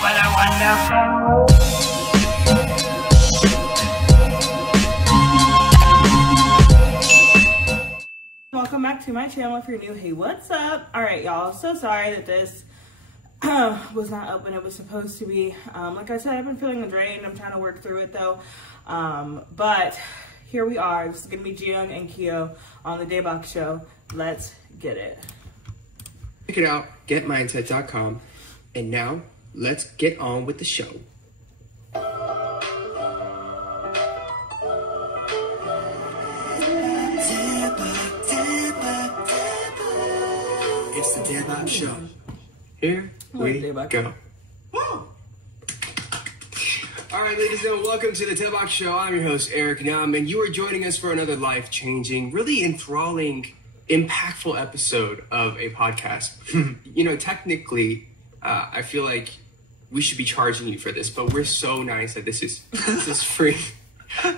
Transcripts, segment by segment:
what a wonderful. Welcome back to my channel. If you're new, hey, what's up? All right, y'all. So sorry that this was not up when it was supposed to be. Like I said, I've been feeling drained. I'm trying to work through it though. But here we are. This is gonna be JIUNG and KEEHO on the Daebak show. Let's get it. Check it out, getmindset.com. And now, let's get on with the show. It's the Daebak show. Here we go. Woo! Alright, ladies and gentlemen, welcome to the Daebak show. I'm your host, Eric Nam, and you are joining us for another life-changing, really enthralling, impactful episode of a podcast. You know, technically, I feel like we should be charging you for this, but we're so nice that this is free.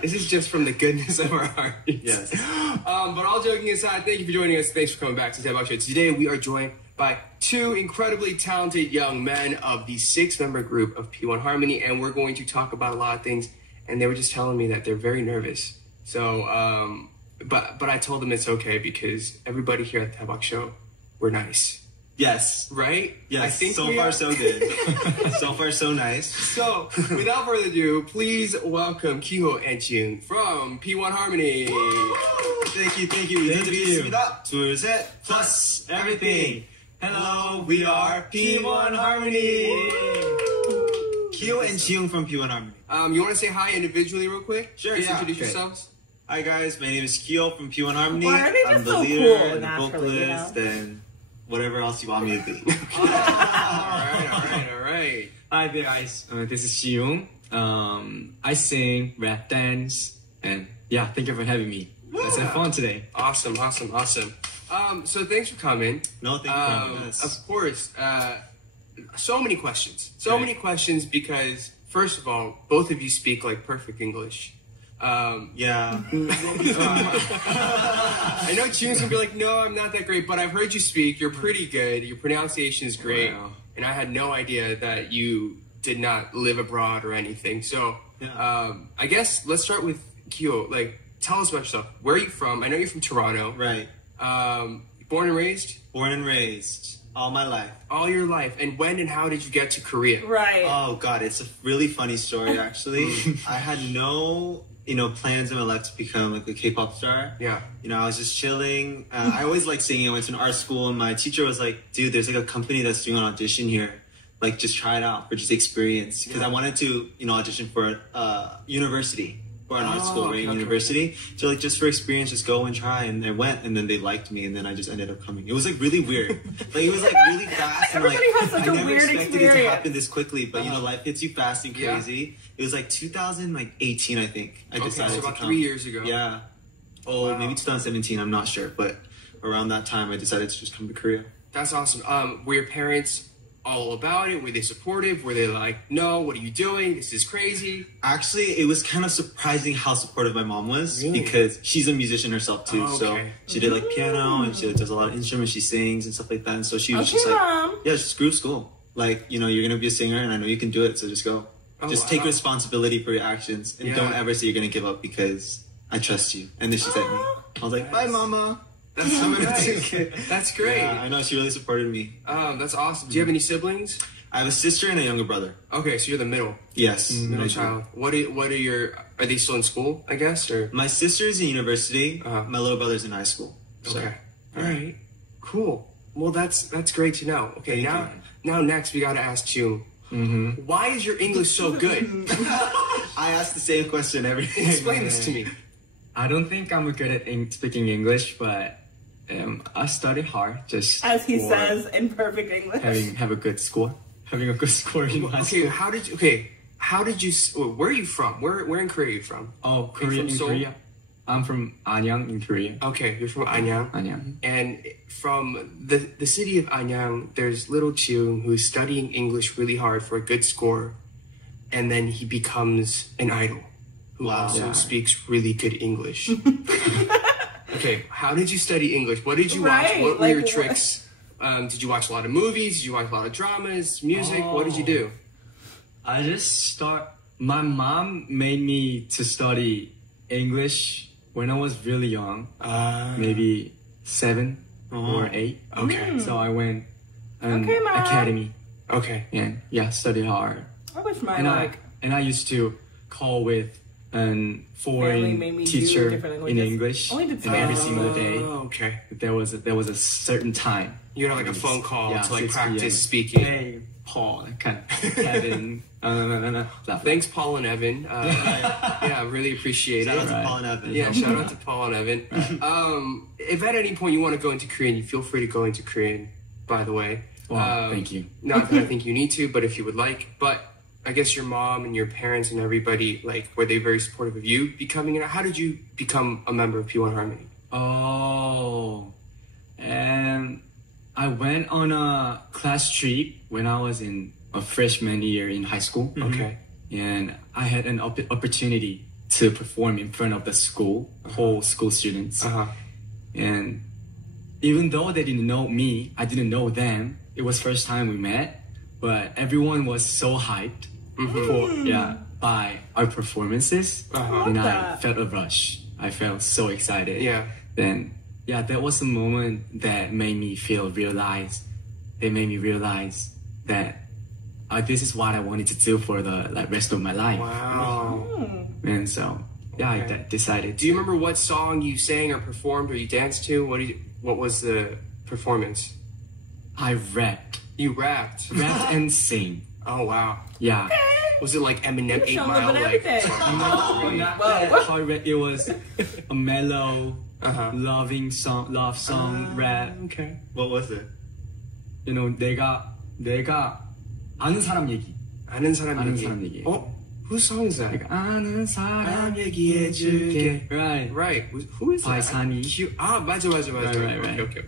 This is just from the goodness of our hearts. Yes. But all joking aside, thank you for joining us. Thanks for coming back to the Daebak show. Today, we are joined by two incredibly talented young men of the 6-member group of P1Harmony, and we're going to talk about a lot of things. And they were just telling me that they're very nervous. So, but I told them it's okay because everybody here at the Daebak show, we're nice. Yes. Right? Yes. I think so far, so good. So far, so nice. So, without further ado, please welcome KEEHO and JIUNG from P1Harmony. Thank you, thank you. 인troduce입니다. 둘, 셋, plus everything. Hello, we are P1Harmony. KEEHO and JIUNG from P1Harmony. You want to say hi individually real quick? Sure, Just yeah. introduce yourselves. Hi guys, my name is KEEHO from P1Harmony. Why are they I'm just the so leader cool, and the naturally, vocalist and whatever else you want me to be. Alright. Hi there guys, this is JIUNG. I sing, rap, dance, and yeah, thank you for having me. Let's have fun today. Awesome. So thanks for coming. No, thank you for having us. Of course, so many questions. So many questions because, first of all, both of you speak like perfect English. Yeah. I know JIUNG's gonna be like, no, I'm not that great, but I've heard you speak. You're pretty good. Your pronunciation is great. Wow. And I had no idea that you did not live abroad or anything. So, I guess let's start with KEEHO. Like, tell us about yourself. Where are you from? I know you're from Toronto. Right. Born and raised? Born and raised. All my life. All your life. And when and how did you get to Korea? Right. Oh God, it's a really funny story actually. I had no, plans in my life to become like a K-pop star. Yeah. I was just chilling. I always liked singing. I went to an art school and my teacher was like, dude, there's like a company that's doing an audition here. Like just try it out for just experience. Because I wanted to, audition for university. Or an art school, right? University. So like just for experience, just go and try. And I went and then they liked me and then I just ended up coming. It was like really weird. Like it was like really fast. And, Everybody has such a weird expected experience. it to happen this quickly, but life hits you fast and crazy. It was like 2018, I think. I decided so about to come. 3 years ago. Yeah. Oh, maybe 2017. I'm not sure, but around that time, I decided to just come to Korea. That's awesome. Were your parents all about it? Were they supportive? Were they like, no, what are you doing? This is crazy. Actually, it was kind of surprising how supportive my mom was because she's a musician herself too. So she did like piano and she does a lot of instruments. She sings and stuff like that. And so she was just like, Mom. yeah, just screw school. Like, you're going to be a singer and I know you can do it. So just go. Just take responsibility for your actions and don't ever say you're going to give up because I trust you. And then she said me. I was like, bye, mama. That's so nice. That's great. Yeah, I know. She really supported me. That's awesome. Do you have any siblings? I have a sister and a younger brother. Okay, so you're the middle. Yes. Middle child. Are they still in school, I guess? Or my sister's in university. My little brother's in high school. So. Okay. All right. Cool. Well, that's great to know. Okay, now next we gotta ask you. Why is your English so good? I ask the same question every day. Explain this to me. I don't think I'm good at speaking English, but I study hard just As he for says in perfect English. having a good score in high school. Okay, how did you? Where are you from? Where in Korea are you from? Oh, Korea in Seoul? Korea. I'm from Anyang in Korea. Okay, you're from Anyang. Anyang. And from the city of Anyang, there's little JIUNG who's studying English really hard for a good score, and then he becomes an idol who also speaks really good English. Okay, how did you study English? What did you watch? What were your tricks? Did you watch a lot of movies? Did you watch a lot of dramas, music? What did you do? I just start. My mom made me to study English when I was really young, maybe 7 or 8. Okay. So I went an Okay, Mom. academy Okay. and study hard. I wish my And I used to call with an foreign made me do teacher different in languages. English, Only did and every Spanish. single day Okay. there was a certain time. You know, like a phone call to like 6 practice p.m. speaking. Hey, Paul, Kevin. No. Thanks, Paul and Evan. Yeah, really appreciate Shout it. out to Paul and Evan. Yeah, shout out to Paul and Evan. If at any point you want to go into Korean, you feel free to go into Korean, by the way. Wow, thank you. Not that I think you need to, but if you would like. But I guess your mom and your parents and everybody, like, were they very supportive of you becoming it? How did you become a member of P1Harmony? Oh, and I went on a class trip when I was in a freshman year in high school. Okay. And I had an opportunity to perform in front of the school, whole school students. And even though they didn't know me, I didn't know them. It was first time we met, but everyone was so hyped by our performances, and I felt a rush. I felt so excited. Yeah. Then that was the moment that made me realize that this is what I wanted to do for the rest of my life. Wow. And so I decided. Do you remember what song you sang or performed or you danced to? What was the performance? I rapped. You rapped. Rapped and sing. Oh wow. Yeah. Was it like Eminem 8 Show Mile? them Like, everything. No, not that hard rap. It was a mellow, love song rap. Okay. What was it? You know, 내가 아는 사람 얘기. 아는 사람 아는 얘기. 사람 얘기. Oh, whose song is that? 내가 아는 사람 얘기해줄게. Right. Right. Who is that? 바이산이. 맞아. Right. Okay.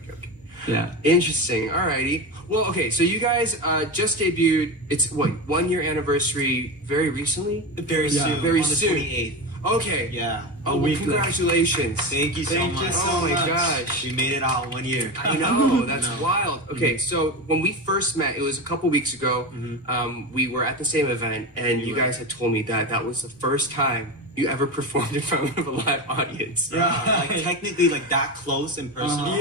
Yeah. Interesting. Alrighty. Well, okay. So you guys just debuted. It's what, 1 year anniversary very recently? Very soon. Very on the soon. 28th. Okay. Yeah. Oh, well, congratulations. Thank you so much. Oh my gosh. We made it out 1 year. I know, that's wild. Okay, so when we first met, it was a couple weeks ago. We were at the same event, and you guys had told me that was the first time you ever performed in front of a live audience. Yeah, like technically like that close and personal.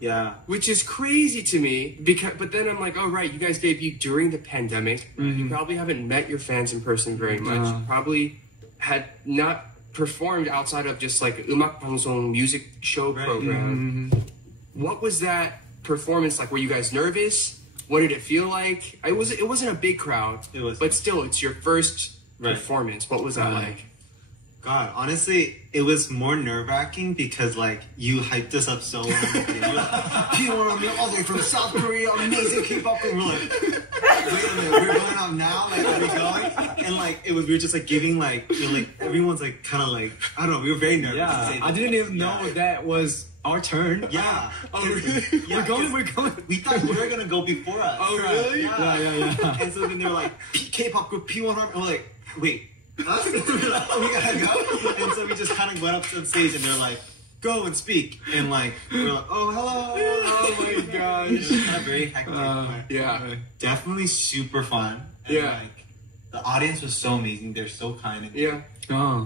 Yeah, which is crazy to me. But then I'm like, oh right, you guys debuted during the pandemic. You probably haven't met your fans in person very much. Probably had not performed outside of just like 음악 방송 music show program. What was that performance like? Were you guys nervous? What did it feel like? It wasn't a big crowd. It was, but still, it's your first performance. What was that like? God, honestly, it was more nerve-wracking because, like, you hyped us up so much. You're like, P1Harmony all the way from South Korea, amazing K-pop. And we're like, wait a minute, we're going out now? Like, are we going? And, like, we were just, like, giving, like, you know, like, everyone's, like, kind of, like, I don't know, we were very nervous. Yeah, I didn't even know that was our turn. Yeah. Oh, really? Yeah, we're going. We thought you were going to go before us. Oh, really? Yeah. And so then they were like, K-pop group P1Harmony. And we're like, wait. Us? We gotta go. And so we just kind of went up to the stage and they're like, go and speak. And like, we're like, oh, hello. Oh my gosh. It was kind of very hectic. Yeah. Definitely super fun. And Yeah. like, the audience was so amazing. They're so kind. And Yeah.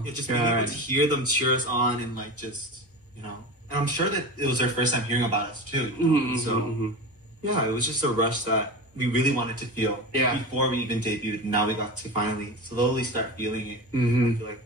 it just being able to hear them cheer us on and like just, you know. And I'm sure that it was their first time hearing about us too. So, yeah, it was just a rush that we really wanted to feel before we even debuted. And now we got to finally slowly start feeling it. I feel like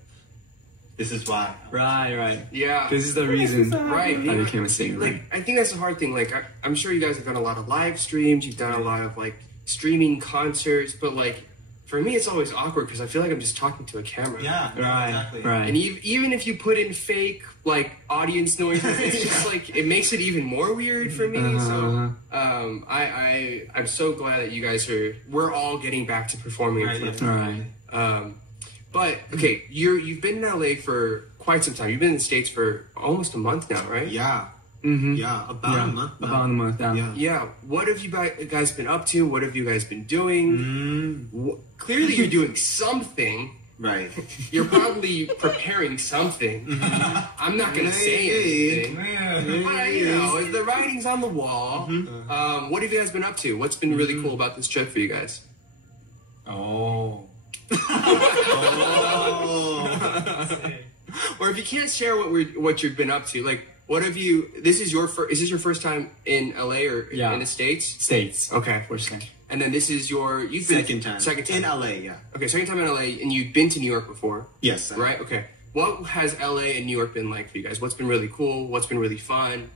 this is why. Right. Yeah. This is the reason Right. I became a singer. Like, I think that's the hard thing. Like, I'm sure you guys have done a lot of live streams. You've done a lot of like streaming concerts, but like for me, it's always awkward because I feel like I'm just talking to a camera. Yeah. Exactly. Right. And even if you put in fake like audience noises, it's just like it makes it even more weird for me. So I'm so glad that you guys we're all getting back to performing. But okay, you've been in LA for quite some time. You've been in the States for almost a month now, right? Yeah. Yeah, about a month now. About a month now. Yeah. What have you guys been up to? What have you guys been doing? Clearly, you're doing something. Right. You're probably preparing something. I'm not gonna say anything. But, you know, the writing's on the wall. What have you guys been up to? What's been really cool about this trip for you guys? Oh, Or if you can't share what you've been up to, like what have you? Is this your first time in LA or in the States? States. Okay, First time. and then this is you've Second time. Second time In LA, yeah. Okay, second time in LA, and you've been to New York before. Yes. Right. Okay. What has LA and New York been like for you guys? What's been really cool? What's been really fun?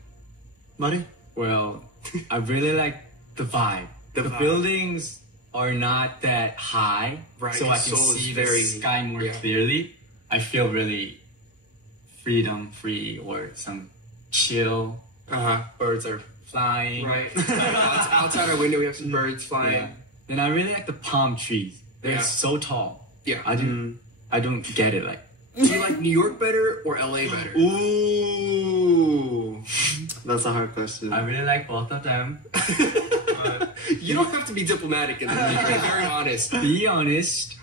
Mari? Well, I really like the vibe. The vibe. buildings are not that high, Right, so I it's can so see very- the sky more yeah. clearly. I feel really free or some chill. Birds are flying. Right. Outside our window, we have some birds flying. Yeah. And I really like the palm trees. They're Yeah. so tall. Yeah. I don't get it. Like, Do you like New York better or LA better? Ooh. That's a hard question. I really like both of them. You don't have to be diplomatic in this. You can be very honest. Be honest.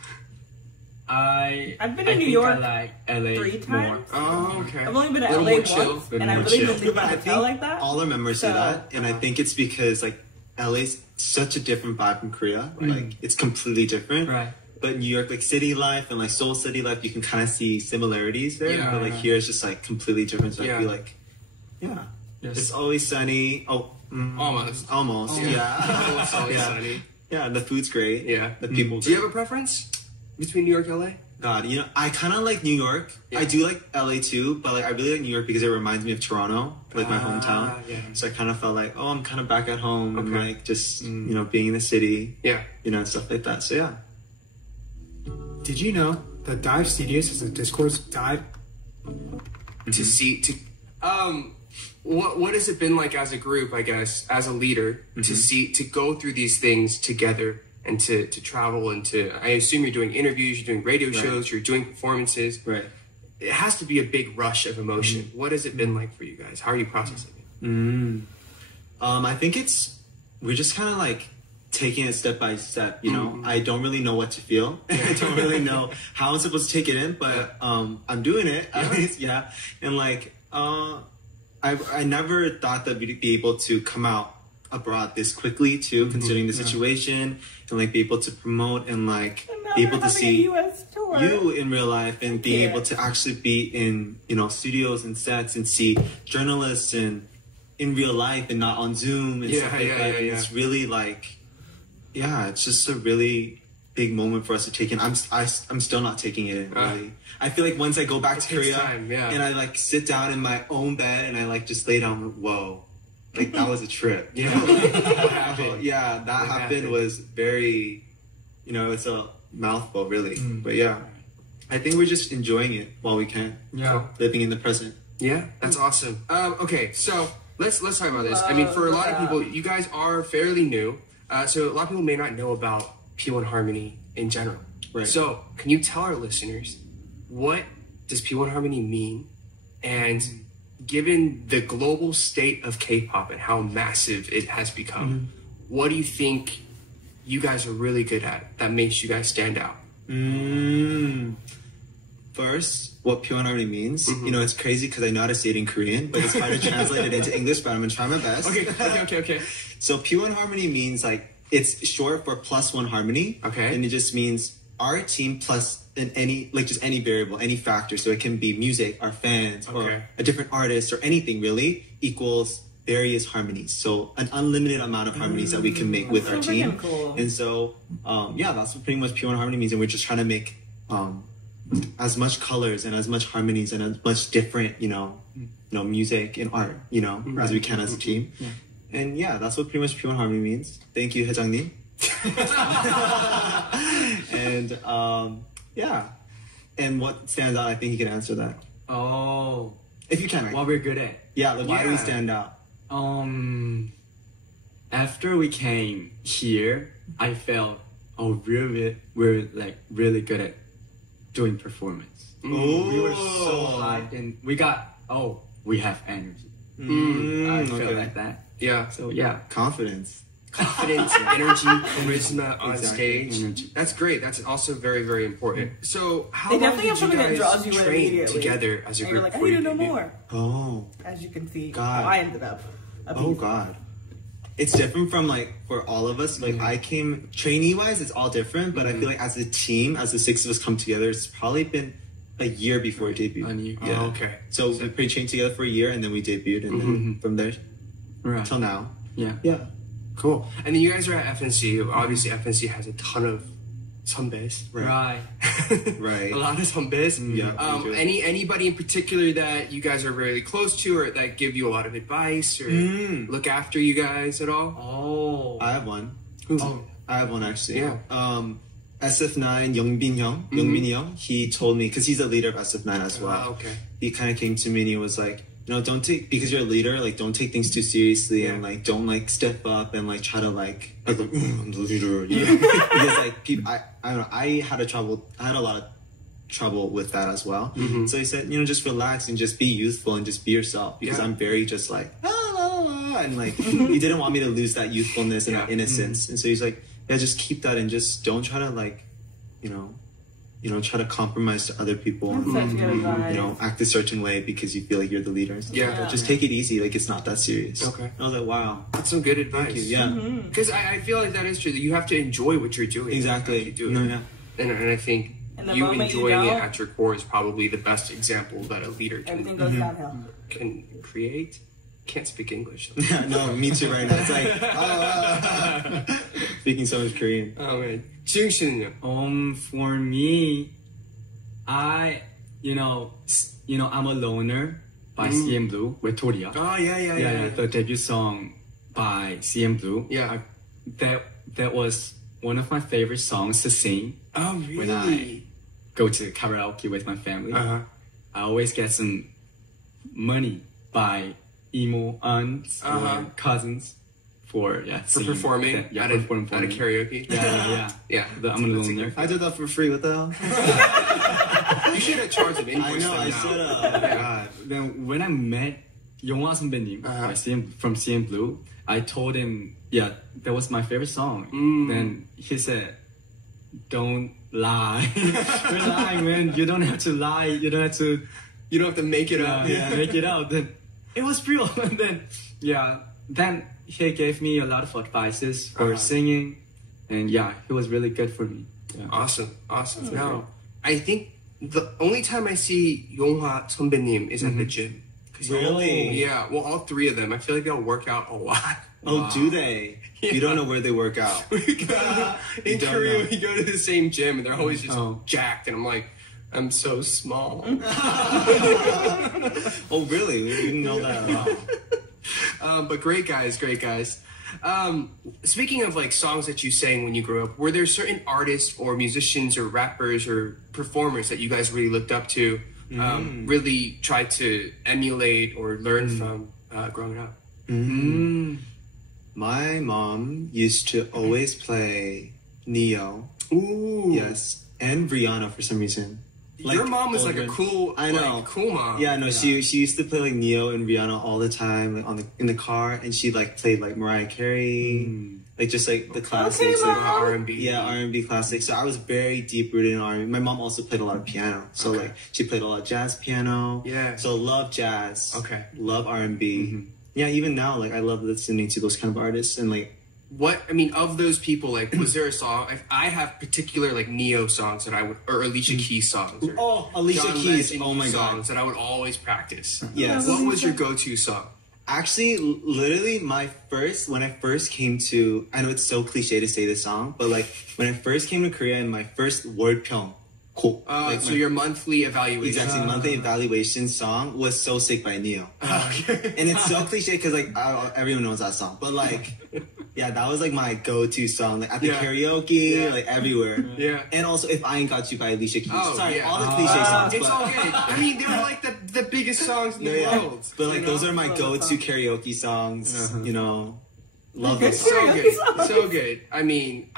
I've been I in New think York I like LA 3 times. more. Oh, okay. I've only been to Little LA more once, chill. and I More really chill. don't think my I hotel think like that. all our members say So- that, and I think it's because like LA's such a different vibe from Korea. Like it's completely different. Right. But New York, like city life and like Seoul city life, you can kind of see similarities there. Yeah. But like here, it's just like completely different. So Yeah. I feel like, yeah, Yes. it's always sunny. Almost. Almost. Yeah. It's always Yeah. sunny. Yeah. The food's great. Yeah. The people. Do you have a preference between New York and LA? God, you know, I kind of like New York. Yeah. I do like LA too, but like I really like New York because it reminds me of Toronto, like my hometown. Yeah. So I kind of felt like, oh, I'm kind of back at home and Okay. like just you know being in the city, Yeah. you know, and stuff like that. So yeah. Did you know that Dive Studios has a Discord dive? To see what has it been like as a group, I guess, as a leader, to go through these things together and to travel and I assume you're doing interviews, you're doing radio shows, you're doing performances. Right. It has to be a big rush of emotion. What has it been like for you guys? How are you processing it? I think we're just kind of like taking it step by step, you know. I don't really know what to feel. I don't really know how I'm supposed to take it in, but I'm doing it at least, yeah. And like I never thought that we'd be able to come out abroad this quickly too, considering the situation, and like be able to promote and like be able to see you in real life and being able to actually be in, you know, studios and sets and see journalists and in real life and not on Zoom and stuff like that. And it's really like, yeah, it's just a really big moment for us to take in. I'm still not taking it in, really. I feel like once I go back to Korea and I like sit down in my own bed and I like just lay down, whoa, like that was a trip. Yeah. What happened? Yeah, that happened was very, you know, it's a mouthful really. But yeah, I think we're just enjoying it while we can. Yeah. Living in the present. Yeah, that's awesome. Okay, so let's talk about this. I mean, for a lot of people, you guys are fairly new, so a lot of people may not know about P1Harmony in general. Right. So, can you tell our listeners what does P1Harmony mean, and given the global state of K-pop and how massive it has become, what do you think you guys are really good at that makes you guys stand out? First, what P1Harmony means. You know, it's crazy because I know how to say it in Korean, but it's hard to translate it into English, but I'm gonna try my best. Okay. So P1Harmony means like, it's short for +1 harmony. Okay. And it just means our team plus any variable, any factor. So it can be music, our fans, or a different artist, or anything really, equals various harmonies. So an unlimited amount of harmonies that we can make with our team. Cool. And so, yeah, that's what pretty much P1Harmony means. And we're just trying to make as much colors and as much harmonies and as much different, you know, music and art, you know, as we can as a team. Yeah. And yeah, that's what pretty much P1Harmony means. Thank you, 회장님. And yeah. And what stands out, I think you can answer that. Oh, If you can, right? what we're good at. Yeah, like why do we stand out? After we came here, I felt we're like really good at doing performance. We were so hyped and we have energy. I felt like that. Yeah. So yeah, Confidence. Confidence, energy, charisma on stage. Energy. That's great. That's also very, very important. So how They long definitely did have something you that guys draws you in train immediately. together as a And group? you're like, I before need to you know debut? more. Oh. As you can see, God. how I ended up. Oh God. it's different from like for all of us. Like I came trainee wise, it's all different. But I feel like as a team, as the 6 of us come together, it's probably been a year before it debuted. Yeah. Oh, okay. So we pre-trained together for a year, and then we debuted, and then from there till now. Yeah. Cool. And then you guys are at FNC. Obviously, FNC has a ton of 선배s. Right. Right. A lot of 선배s. Yeah. Anybody in particular that you guys are really close to, or that give you a lot of advice, or look after you guys at all? Oh. I have one. I have one actually. Yeah. SF9 Youngbin Young, he told me, because he's a leader of SF9 as well. Okay. He kind of came to me and he was like, you know, don't take, because you're a leader, like don't take things too seriously and like don't like step up and like try to like I'm the leader. You know? Because like people, I don't know, I had a lot of trouble with that as well. So he said, you know, just relax and just be youthful and just be yourself, because I'm very just like and like he didn't want me to lose that youthfulness and that innocence. And so he's like, yeah, just keep that and just don't try to like, you know, try to compromise to other people and, Such good advice. you know, act a certain way because you feel like you're the leader. Yeah. Just take it easy, like it's not that serious. Okay. I was like, wow. That's some good advice. Thank you. Yeah. Because I feel like that is true. That you have to enjoy what you're doing. Exactly. You do it. No, yeah. And I think And the you moment you enjoying it don't- at your core is probably the best example that a leader Everything can, goes downhill. can create. Can't speak English. No, me too right now. It's like, speaking so much Korean. Oh man. 지웅 씨는요? For me, you know, I'm a Loner by CM Blue with Toria. Oh yeah. The debut song by CM Blue. Yeah. That was one of my favorite songs to sing Oh really? when I go to karaoke with my family. I always get some money by emo aunts or cousins for singing. Performing at a karaoke. Yeah. I'm a Loner. I did that for free. What the hell? You should have charged an I invoice. know, I should have. Oh my god. Then when I met 영화 선배님 from CM Blue, I told him, that was my favorite song. Then he said, don't lie. You're lying, man. You don't have to lie. You don't have to make it up. make it out. Then it was real. And then he gave me a lot of advices for singing. And he was really good for me. Yeah. Awesome. Now, I think the only time I see Yonghwa 선배님 is at the gym. Really? Yeah. Well, all three of them. I feel like they'll work out a lot. Oh, do they? You don't know where they work out. In Korea, we go to the same gym and they're always just jacked. And I'm like, I'm so small. Oh, really? We didn't know that. Wow. But great guys. Speaking of like songs that you sang when you grew up, were there certain artists or musicians or rappers or performers that you guys really looked up to, really tried to emulate or learn from growing up? My mom used to always play Neo. Ooh. Yes. And Rihanna for some reason. Your mom was like a cool, I know, like, cool mom. Yeah, no, she used to play like Neo and Rihanna all the time, like in the car, and she like played like Mariah Carey, like just like the classics, like R&B. Yeah, R&B classics. So I was very deep rooted in R&B. My mom also played a lot of piano, so like she played a lot of jazz piano. Yeah. So love jazz. Okay. Love R&B. Yeah, even now, like I love listening to those kind of artists and like. Of those people, like, was there a song? I have particular, like, Neo songs that I would, or Alicia Keys songs. Or Alicia John Keys. Legend Oh my songs that I would always practice. Yes. What was your go-to song? Actually, literally, when I first came to, I know it's so cliche to say this song, but like when I first came to Korea and my first 월평, So your monthly evaluation. Exactly, monthly evaluation song was So Sick by Neo. Okay. And it's so cliche because like everyone knows that song, but like, yeah, that was like my go-to song, like at the karaoke, like everywhere. Yeah. And also If I Ain't Got You by Alicia Keys. Oh, Sorry, yeah. all the cliche songs. It's all good. I mean, they were like the biggest songs in the world. But like those are my go-to karaoke songs, you know. Love those So songs. good. So good. I mean,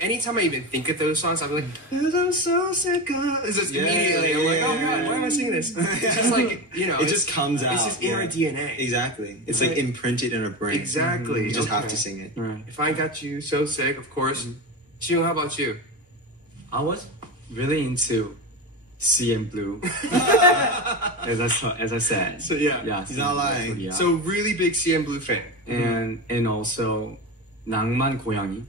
anytime I even think of those songs, I'm like, I'm so sick of... It's just immediately, I'm like, oh God, why am I singing this? It's just like, it just comes out. It's just in our DNA. Exactly. It's like imprinted in our brain. Exactly. You just have to sing it. Right. If I Got You, So Sick, of course. Jiung, how about you? I was really into CN Blue. as I said. So yeah. Yeah. He's not lying. Yeah. So really big CN Blue fan. and also 낭만 고양이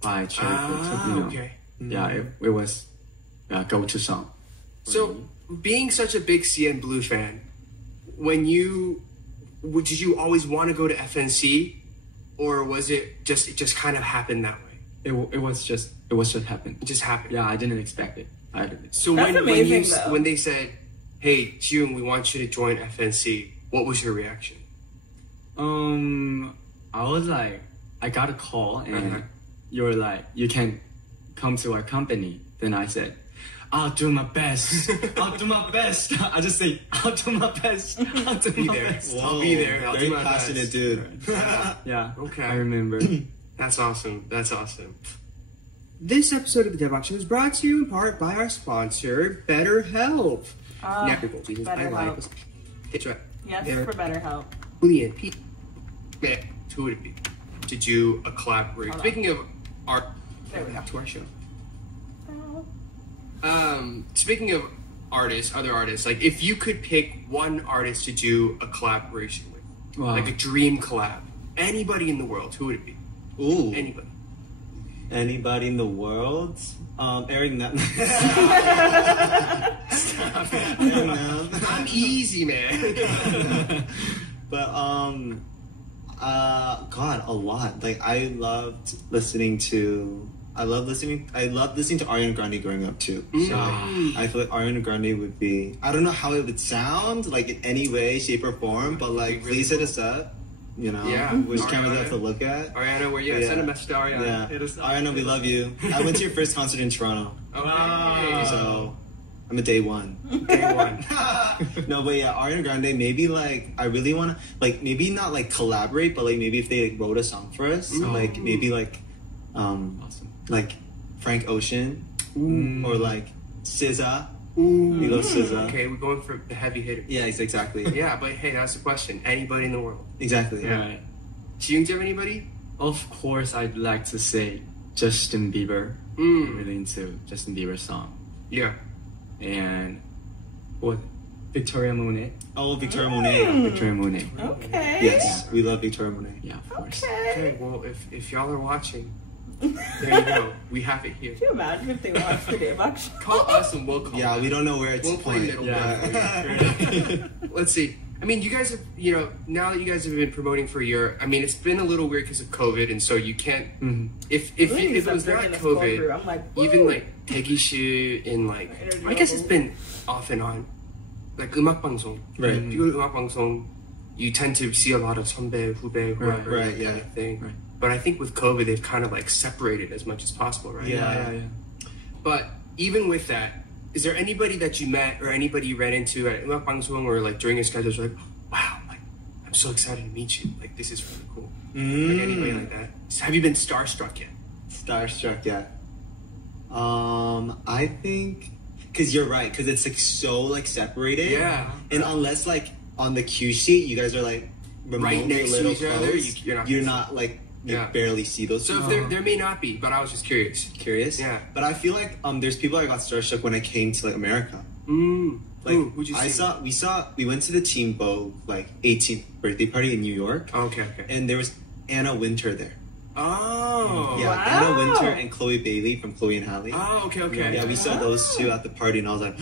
by Cherry Blossom, you know. Okay. Yeah, it was go-to song. So being such a big CN Blue fan, did you always want to go to FNC, or was it just kind of happened that way? It was just happened. It just happened. Yeah, I didn't expect it. So That's amazing, though. when they said, "Hey, JIUNG, we want you to join FNC," what was your reaction? I was like, I got a call and you were like, you can come to our company. Then I said, I'll do my best. I'll do my best. I just say, I'll do my best. I'll do my best. I'll be there. I'll Very do my passionate best. dude. Yeah. Okay. I remember. That's awesome. That's awesome. This episode of the Daebak Show is brought to you in part by our sponsor, BetterHelp. BetterHelp. Yes, Yeah. for BetterHelp. Julian, Pete, who would it be to do a collaboration? Hold on. Speaking of art, There we go. to our show. Speaking of artists, other artists, like if you could pick one artist to do a collaboration with, Wow. like a dream collab, anybody in the world, who would it be? Ooh. Anybody. Anybody in the world? Eric Nam. I'm easy, man. But God, a lot. Like I loved listening to Ariana Grande growing up too. So I feel like Ariana Grande would be. I don't know how it would sound like in any way, shape, or form, but like Really please hit us up. You know, Yeah. which Ariana. cameras I have to look at. Ariana, where you Yeah. send a message to Ariana. Yeah, Hit us up. Ariana, we love you. I went to your first concert in Toronto, Okay. so I'm a day one. Day one. No, but yeah, Ariana Grande, maybe like I really want to like maybe not like collaborate, but like maybe if they like, wrote a song for us, like maybe like Awesome. like Frank Ocean or like SZA. Ooh. We love SZA. Okay, we're going for the heavy hitter. Yeah, exactly. Yeah, but hey, that's the question. Anybody in the world? Exactly. Yeah. Right. JIUNG, do you have anybody? Of course, I'd like to say Justin Bieber. I'm Mm. really into Justin Bieber's song. Yeah. And what? Victoria Mone't. Oh, Victoria Monet. Victoria Mone't. Okay. Yes, we love Victoria Monet. Yeah, of course. Okay. Okay, well, if y'all are watching, there you go. We have it here. Can you imagine if they watched the Daebak Show? Call us and we'll call. Yeah, we don't know where it's We'll play playing. middle. Let's see. I mean, you guys have, now that you guys have been promoting for a year, I mean, it's been a little weird because of COVID, and so you can't. If it was not COVID, I'm like, even woo. like 대기실 and like, I guess it's been off and on. Like 음악 방송. Right. If you go to 음악 방송, you tend to see a lot of 선배, 후배, whoever, Right, that yeah. kind of thing. Right. But I think with COVID, they've kind of like separated as much as possible, right? Yeah. But even with that, is there anybody that you met or anybody you ran into at 음악 방송 or like during your schedules, like, wow, like I'm so excited to meet you. Like this is really cool. Like anybody like that? Have you been starstruck yet? Starstruck, yeah. I think because you're right, because it's like so like separated. Yeah. And unless like on the cue sheet, you guys are like Right remotely next a to little each other, close, you're not- not like you Yeah. barely see those. So if there may not be, but I was just curious. Curious. Yeah. But I feel like there's people I got starstruck when I came to like America. Like who'd you see? we went to the Team Vogue like 18th birthday party in New York, Okay. and there was Anna Wintour there. Oh. Yeah, Wow. Anna Wintour and Chloe Bailey from Chloe and Halle. Oh, okay. Yeah, we saw those two at the party, and I was like,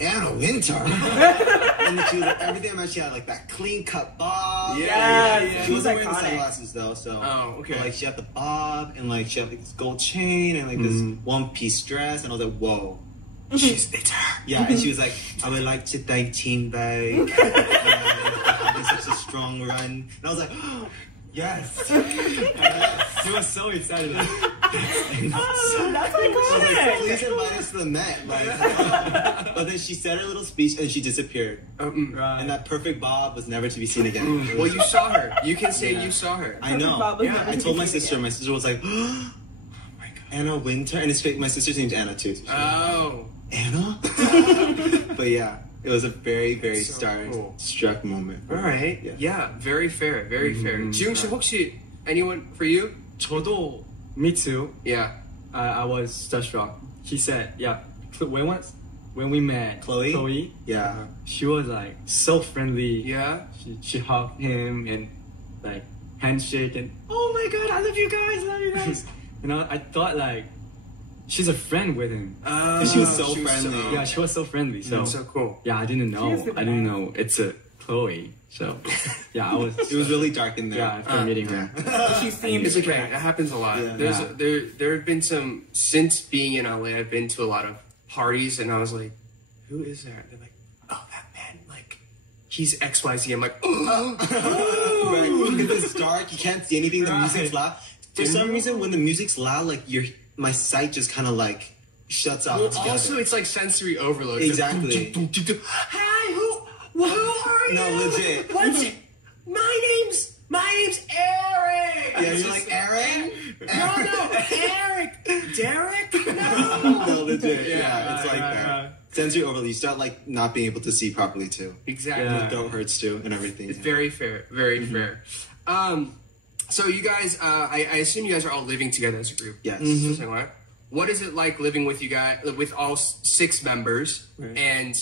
Anna Wintour. And she was like, every time she had like that clean cut bob. Yeah, She wasn't she's wearing the iconic. sunglasses though, so. Oh, okay. But, like she had the bob, and like she had like this gold chain, and like this one piece dress, and I was like, whoa. It's her. Yeah, and she was like, I would like to thank Team Vogue for having such a strong run. And I was like, yes. He was so excited. Oh, that's Please iconic. invite us to the Met. Like, but then she said her little speech and she disappeared. Right. And that perfect bob was never to be seen again. It Well, was- you saw her. You can say Yeah. you saw her. I know. Bob was Yeah, never I to told be my seen sister. again. My sister was like, oh my God. Anna Wintour. And it's fake. My sister's name's Anna too. Oh. Anna? But yeah, it was a very, very So cool. star-struck moment. All right. Yeah. Yeah. Very fair. Very fair. 지웅 씨 혹시 anyone for you? 저도 me too. Yeah. I was starstruck. He said, "Yeah, when we met Chloe? Yeah. she was like so friendly. Yeah. She hugged him and like handshake and oh my god, I love you guys. And I thought like she's a friend with him. She was so friendly. Yeah, she was so friendly. So That's so cool. yeah, I didn't know. She is I didn't know it's a Chloe. So yeah, I was. It was really dark in there. Yeah, after meeting her. She seemed It's okay. It happens a lot. Yeah. There have been some, since being in LA, I've been to a lot of parties, and I was like, who is that? They're like, oh, that man, like, he's XYZ. I'm like, oh. Right, because it's dark, you can't see anything, the music's loud. For some reason, when the music's loud, like my sight just kind of like shuts off. Well, also, it's like sensory overload. Exactly. Hi, who are you? No, legit. What's it? My name's Eric. Yeah, you're like, Aaron? No, Eric. Derek? No. No, legit. Yeah, it's like right, that. right. Sensory overload. You start like not being able to see properly too. Exactly. Yeah. Your throat hurts too, and everything. It's very fair. Very fair. So you guys, I assume you guys are all living together as a group. Yes. Just like, what? What is it like living with you guys, with all 6 members? Right. And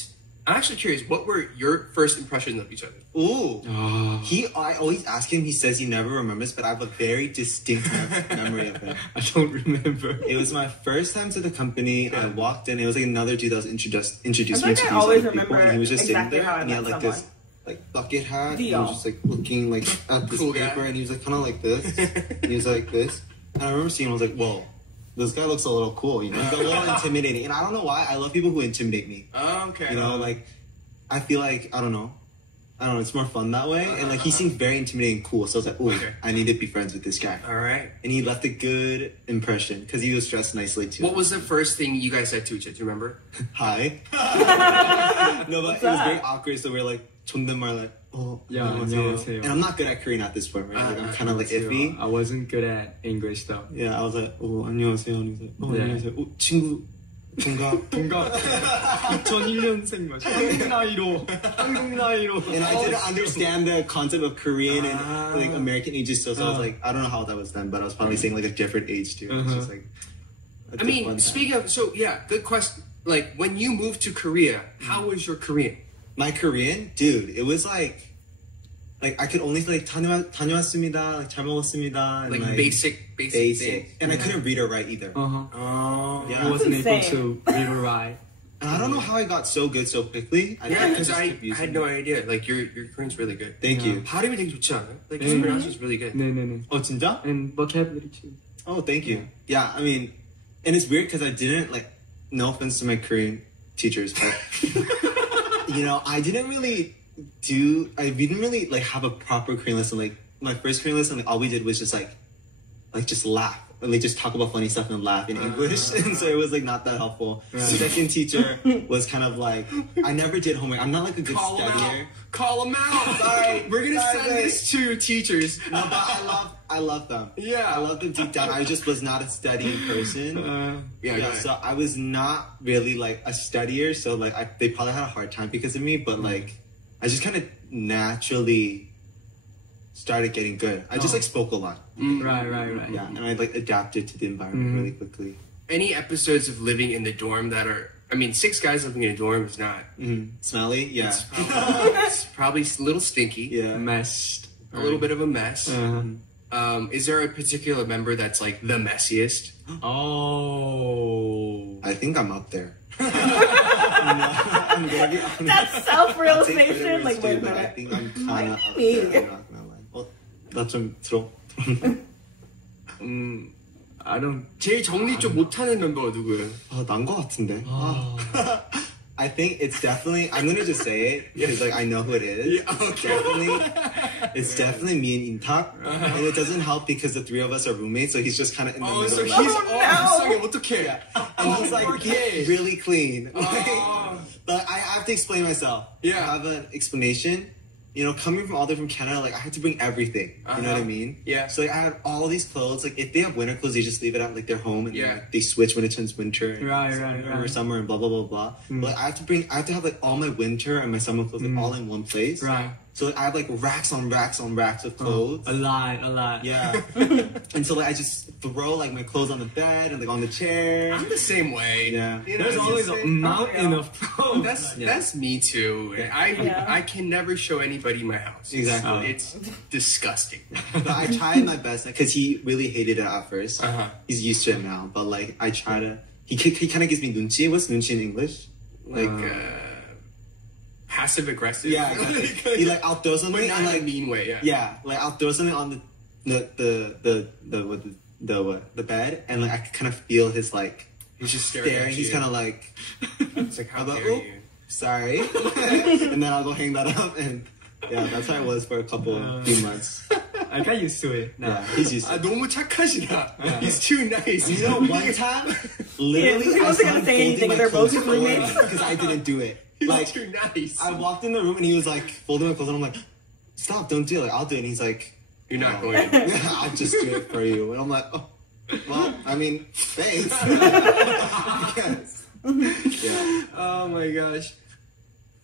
I'm actually curious, what were your first impressions of each other? Ooh. I always ask him, he says he never remembers, but I have a very distinct memory of him. I don't remember. It was my first time to the company. I walked in, it was like another dude that was introduced me to these I always other people, remember and he was just exactly sitting there, how I and he had met like someone. this like bucket hat, and he Deal. was just like looking like at this Cool guy. paper, and he was like kind of like this, and he was like this, and I remember seeing him, I was like, whoa, this guy looks a little cool, you know, he's a little intimidating, and I don't know why, I love people who intimidate me, Oh, okay. you know, like, I feel like, I don't know, it's more fun that way, and like, he seemed very intimidating and cool, so I was like, ooh, Okay. I need to be friends with this guy, All right. and he left a good impression, because he was dressed nicely too. What was the first thing you guys said to each other? Do you remember? Hi. No, but it was very awkward, so we were like, 존댓말 like, oh, Yeah, 안녕하세요. And I'm not good at Korean at this point, right? Like, I'm kind of like iffy. I wasn't good at English though. Yeah, I was like, oh, 안녕하세요. And he's like, oh, Yeah. 안녕하세요. 친구, 동갑. 2001년생 맞아. 한국 나이로. And I didn't understand the concept of Korean and like American ages, so I was like, I don't know how that was done, but I was probably saying like a different age too. It's just like, I mean, speaking of, so yeah, good question. Like, when you moved to Korea, how was your Korean? my Korean, dude, it was like I could only like 다녀왔습니다, like 잘 먹었습니다, and Like, basic things. and I couldn't read or write either. Oh. Yeah. I wasn't able insane. to read or write. And I don't know how I got so good so quickly. Yeah, because just I kept using had no idea. Like, your Korean's really good. Thank you. 발음이 되게 좋지 않아? Like, your pronunciation is really good. 네네네. Oh, 진짜? And vocabulary too. Oh, thank you. Yeah, I mean, and it's weird because I didn't like. No offense to my Korean teachers, but you know, I didn't really like have a proper Korean lesson. Like my first Korean lesson, like all we did was just like just laugh. And like just talk about funny stuff and laugh in English, and so it was like not that helpful. The second teacher was kind of like, I never did homework. I'm not like a good studier. Call them out. Sorry, we're gonna send this to your teachers. No, but I love them. Yeah. I love them deep down. I just was not a studying person. Yeah. So I was not really like a studier. So like they probably had a hard time because of me. But like I just kind of naturally started getting good. I just like spoke a lot. Right. Yeah, and I like adapted to the environment really quickly. Any episodes of living in the dorm that are, I mean, 6 guys living in a dorm is not. Smelly, yeah, It's probably a little stinky. yeah. Messed. A little bit of a mess. Uh-huh. Is there a particular member that's like the messiest? Oh. I think I'm up there. I'm gonna be honest. That's self-realization. Like, wait a but I minute. think I'm kind of up Me. there. I'm not gonna lie. Well, that's 좀 들어. I don't. 제일 정리 좀 못하는 멤버가 누구예요? 난거 같은데. I think it's definitely. I'm gonna just say it because like I know who it is. Yeah, okay. It's definitely me and Intak, and it doesn't help because the 3 of us are roommates. So he's just kind of in the Oh, middle. so like, he's no. 어떡해? and he's like okay. really clean. Oh. But I have to explain myself. Yeah. I have an explanation. You know, coming from all the way from Canada, like I had to bring everything. You know what I mean? Yeah. So like I had all these clothes. Like if they have winter clothes, they just leave it at like their home, and then, Yeah. like, they switch when it turns winter. And Right. Or summer and blah blah blah blah. But like, I have to have like all my winter and my summer clothes like, all in one place. Right. So I have like racks on racks on racks of clothes. A lot. Yeah. And so like I just throw like my clothes on the bed and like on the chair. I'm the same way. Yeah. You know, There's it's always the a same- mountain of clothes. That's me too. I can never show anybody my house. Exactly. It's disgusting. But I tried my best because he really hated it at first. He's used to it now. But like I try to. He kind of gives me nunchi. What's nunchi in English? Like passive aggressive. Yeah, exactly. He like I'll throw something but not and in like a mean way. Yeah. yeah, like I'll throw something on the bed and like I can kind of feel his like He's just staring at He's you. kind of like It's like, how I'm like, dare "Oh, you? sorry," and then I'll go hang that up and yeah, that's how it was for a few months. I got used to it. Yeah, he's used to 아, it. 너무 착하시다. He's too nice. You know, one time, literally, he I wasn't saw gonna him say folding anything, my they're both clothes his roommates. because I didn't do it. He's Like, too nice. I walked in the room and he was like folding my clothes and I'm like, "Stop! Don't do it! Like, I'll do it." And he's like, You're not "Oh, going. I'll just do it for you." And I'm like, "Oh, well, I mean, thanks." Yes. Yeah. Oh my gosh.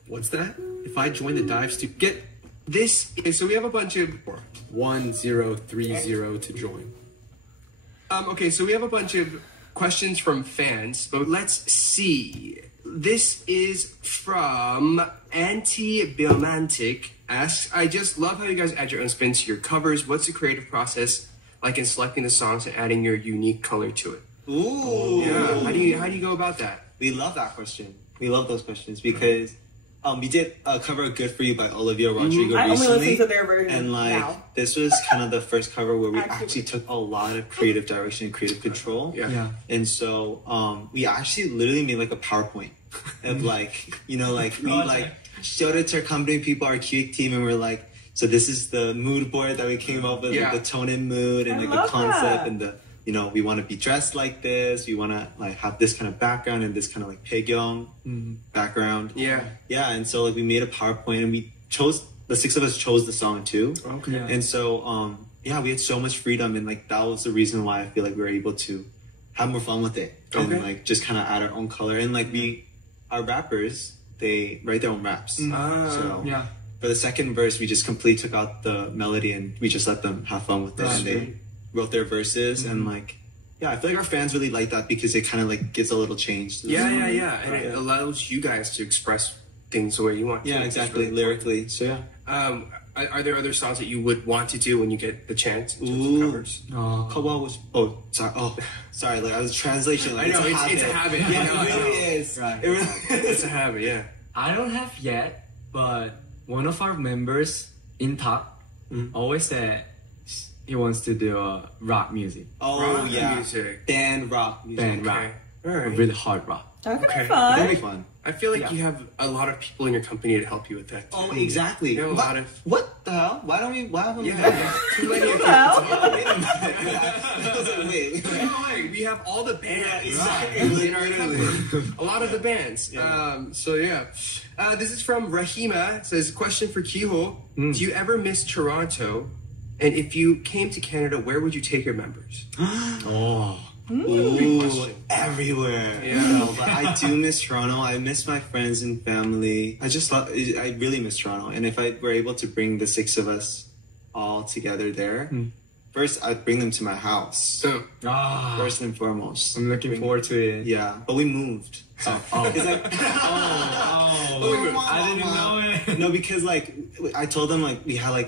What's that? If I join the dive studio, get this. Okay, so we have a bunch of 1030 to join. Okay, so we have a bunch of questions from fans, but let's see. This is from Anti-Biomantic. Asks, I just love how you guys add your own spin to your covers. What's the creative process like in selecting the songs and adding your unique color to it? Ooh. Yeah. How do you go about that? We love that question. We love those questions because we did cover "Good for You" by Olivia Rodrigo I only recently, listen to their version and like now. this was kind of the first cover where we Actually. actually took a lot of creative direction and creative control. Yeah. And so we actually literally made like a PowerPoint of like we like showed it to our company people, our QA team, and we're like, so this is the mood board that we came up with, Yeah. like the tone and mood and I like the love concept that. and the we want to be dressed like this. We want to like have this kind of background and this kind of like Taegyeong background. Yeah. Yeah, and so like we made a PowerPoint and we chose the six of us chose the song too. Okay. Yeah. And so we had so much freedom and like that was the reason why I feel like we were able to have more fun with it and Okay. like just kind of add our own color and like our rappers they write their own raps. So Yeah. for the second verse we just completely took out the melody and we just let them have fun with it and they wrote their verses and like I feel like our fans really like that because it kind of like gives a little change to the song. Yeah. And it allows you guys to express things the way you want to. Yeah, It's exactly. really Lyrically. So yeah. Are there other songs that you would want to do when you get the chance in terms of Ooh. covers? Kowa was sorry, like I was translation like I know, it's a habit. Yeah, I know, it I know. really is. Right. It really It's a habit, yeah. I don't have yet, but one of our members in top always said he wants to do rock music, Oh Rock yeah. music. Band rock music. band rock, All right. really hard rock. That could Okay. be That'd be fun. fun. I feel like Yeah. you have a lot of people in your company to help you with that. Oh, exactly. You have a lot of... What the hell? Why haven't we Yeah, too many of Well, Wait. No way, we have all the bands exactly. in our company. A lot of the bands. This is from Rahima. It says, question for KEEHO. Do you ever miss Toronto? And if you came to Canada, where would you take your members? Ooh, question. everywhere. Yeah. No, but I do miss Toronto. I miss my friends and family. I really miss Toronto. And if I were able to bring the six of us all together there, first I'd bring them to my house. So, First and foremost. I'm looking forward to it. Yeah, but we moved. So it's like, I didn't know it. no, because like I told them like we had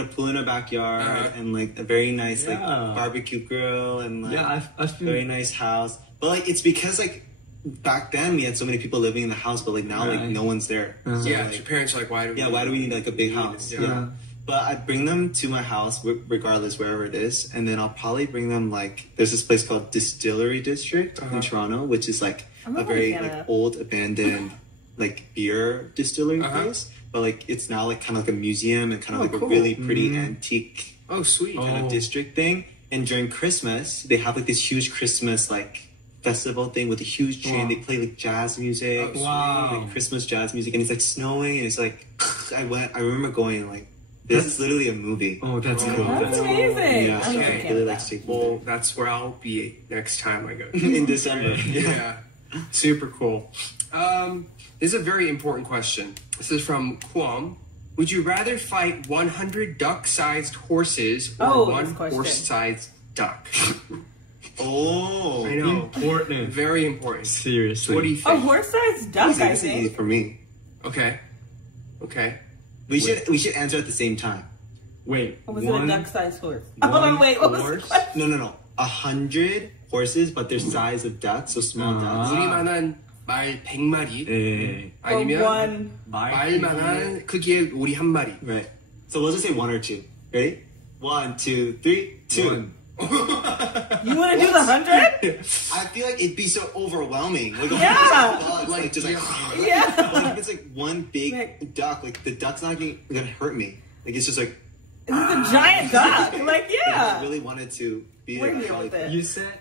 a pool in our backyard and like a very nice like Yeah. barbecue grill and like Yeah, I feel very nice house. But like it's because like back then we had so many people living in the house, but like now like Right. no one's there. So, yeah, like, your parents are like, why do we need like a big house? Yeah. But I'd bring them to my house regardless wherever it is, and then I'll probably bring them like there's this place called Distillery District in Toronto, which is like a very like old abandoned like beer distillery place, but like it's now like kind of like a museum and kind of like cool. a really pretty antique Oh, sweet. kind of district thing. And during Christmas, they have like this huge Christmas like festival thing with a huge train. They play like jazz music, like Christmas jazz music, and it's like snowing, and it's like I remember going and, like this is literally a movie. Oh, that's cool. That's amazing. Yeah, I'm so gonna I get really that. like to take Well, that's where I'll be next time I go. in December. Yeah. Super cool. This is a very important question. This is from Kwam. Would you rather fight 100 duck-sized horses or Oh, one this question. horse-sized duck? Oh, I know. Important. Very important. Seriously. What do you A think? horse-sized duck, I this is easy think. for me. Okay. Okay. We should answer at the same time. Wait. Or was it a duck-sized horse? one Hold on, wait. What was the horse? question? No. 100 horses, but their size of ducks, so small ducks. 우리만한 말 100마리 예. Or 아니면 one. 말만한 크기의 오리 한 마리. Right. So we'll just say 1 or 2. Ready? 1, 2, 3, 2. One. You want to do the 100? I feel like it'd be so overwhelming. Like, Yeah. like just like. Yeah. But if it's like one big duck, like the duck's not gonna hurt me. Like it's just like. This is a giant duck. Like, If I yeah. really wanted to be We're there, here probably with it. could. You said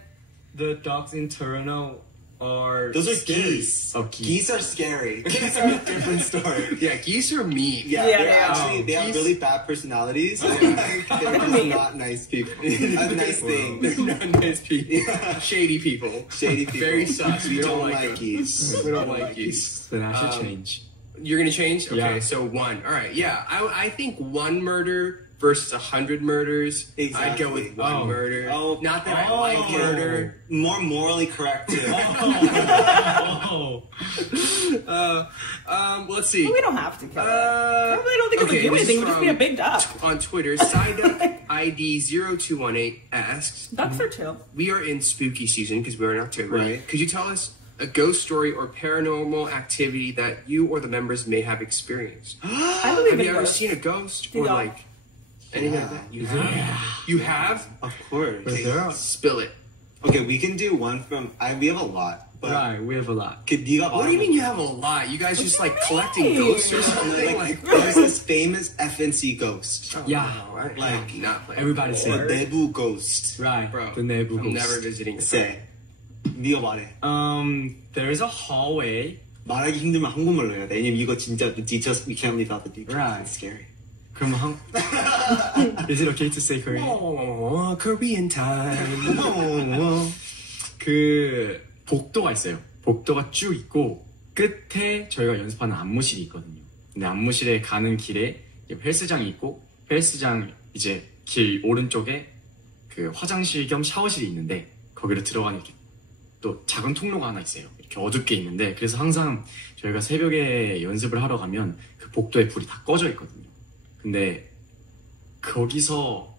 the dogs in Toronto are Those are scary. geese. Oh, geese. Geese are scary. Geese are a different story. Yeah, geese are mean. Yeah, Yeah, they're they are. actually they have Geese- really bad personalities. Like, they're just not nice people. A nice thing. They're not nice people. Shady people. Shady people. Very sus. We We don't don't like them. geese. We don't like geese. Then I should change. You're gonna change? Okay, Yeah. so 1. All right, yeah. I think 1 murder versus 100 murders. I'd go with Exactly. 1 Oh. murder. Oh. Not that I like murder. More morally correct too. Oh. Let's see. We don't have to kill it. I really don't think it would do this is anything. It would just be a from- big duck. On Twitter, SideDuck ID 0218 asks, Ducks are chill. we are in spooky season because we're in October. Right. Could you tell us a ghost story or paranormal activity that you or the members may have experienced? I believe Have in you ever ghosts. seen a ghost Do or y'all? like anything like that? You have? You have? Of course. Is there a- Spill it. Okay, we can do one from. We have a lot, but Right, we have a lot. What do you mean you have a lot? You guys just like collecting mean? ghosts or something? Like, there's this famous FNC ghost, Yeah. Like not playing. Everybody the said. Nebu ghost. Right. Bro, The 내부 I'm ghost. never visiting. 쎄. 네가 말해. There is a hallway. 말하기 힘들면 한국말로 해야 돼. 왜냐면 이거 진짜 the details we can't leave out the details. Right. It's scary. 그럼 Is it okay to say Korean? Oh, Korean time. 그 복도가 있어요. 복도가 쭉 있고 끝에 저희가 연습하는 안무실이 있거든요. 근데 안무실에 가는 길에 이제 헬스장이 있고 헬스장 이제 길 오른쪽에 그 화장실 겸 샤워실이 있는데 거기로 들어가는 이렇게 또 작은 통로가 하나 있어요. 이렇게 어둡게 있는데 그래서 항상 저희가 새벽에 연습을 하러 가면 그 복도에 불이 다 꺼져 있거든요. 근데 거기서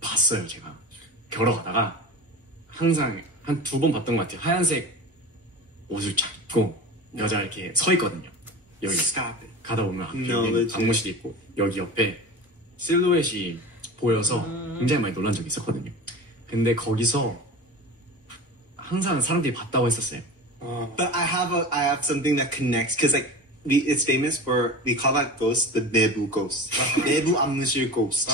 봤어요. 제가 걸어가다가 항상 한 2번 봤던 것 같아요. 하얀색 옷을 쫙 입고 여자가 이렇게 서 있거든요. 여기 Stop it. 가다 보면 No, 앞에 legit. 안무실이 있고 여기 옆에 실루엣이 보여서 굉장히 많이 놀란 적이 있었거든요. 근데 거기서 항상 사람들이 봤다고 했었어요. But I have something that connects because like it's famous for we call that ghost the Nebu ghost, 내부 안무실 ghost.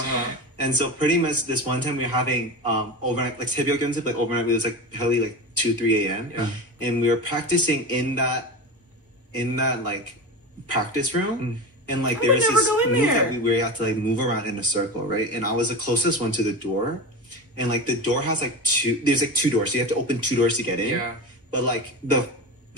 And so pretty much this one time we were having overnight like 새벽 연습, like overnight it was like probably like 2-3 a.m. Yeah. and we were practicing in that like practice room. And like there would was never this go in move there. that we had to like move around in a circle, right? And I was the closest one to the door. And like the door has like there's like 2 doors, so you have to open 2 doors to get in. Yeah. But like the